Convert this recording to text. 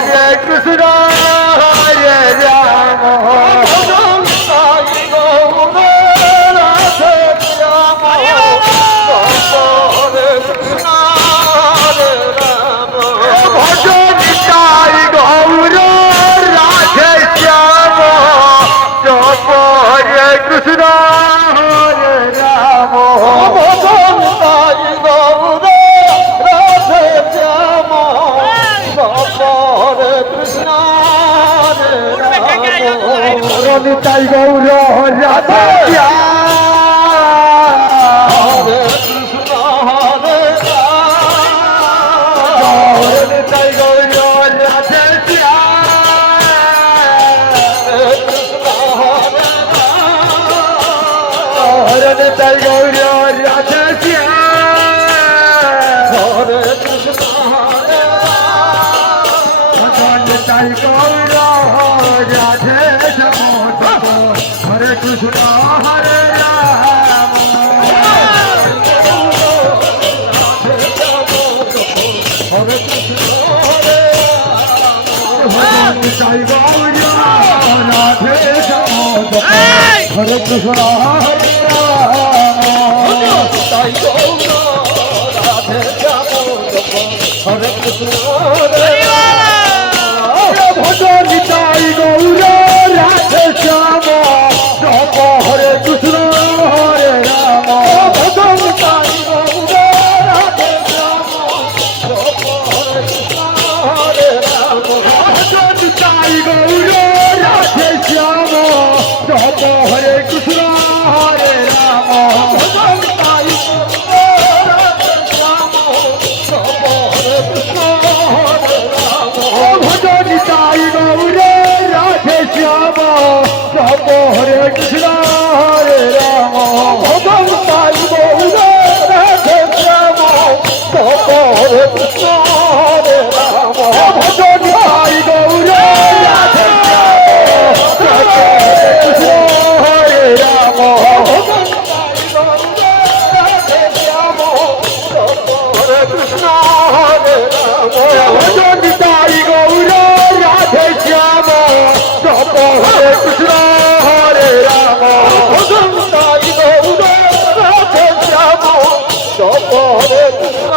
হরে কৃষ্ণ হরে রাম ভজন তাই গৌর রাধে শ্যাম হরে কৃষ্ণ হরে রাম ভজন তাই গৌর রাধে শ্যাম হরে কৃষ্ণ হরে রাম ভজন তাই গৌর রাধে শ্যাম হরে কৃষ্ণ হরে রাম তাই গৌর রাধে শ্যাম হরে কৃষ্ণ হরে রাম তাই গৌর রাধে হরে তাই গৌর রাধে হরে কৃষ্ণ হরে ভজন তাই গৌর রাধে হরে কৃষ্ণ হরে রাম হরে কৃষ্ণ হরে ভজন তাই গৌর রাধে হরে কৃষ্ণ হরে তাই গৌর রাধে হরে কৃষ্ণ হরে ভজন তাই গৌর রাধে শ্যাম হরে কৃষ্ণ হরে রাম ভজন তাই গৌর রাধে শ্যাম হরে কৃষ্ণ হরে রাম ভজন তাই গৌর রাধে শ্যাম হরে কৃষ্ণ হরে রাম ভজন তাই ভজন তাই গৌর রাধে শ্যাম হরে কৃষ্ণ হরে রাম ভজন তাই গৌর রাধে শ্যাম হরে কৃষ্ণ হরে রাম ভজন তাই গৌর রাধে শ্যাম হরে কৃষ্ণ হরে রাম ভজন তাই গৌর রাধে শ্যাম হরে কৃষ্ণ হরে রাম ভজন তাই গৌর রাধে শ্যাম হরে কৃষ্ণ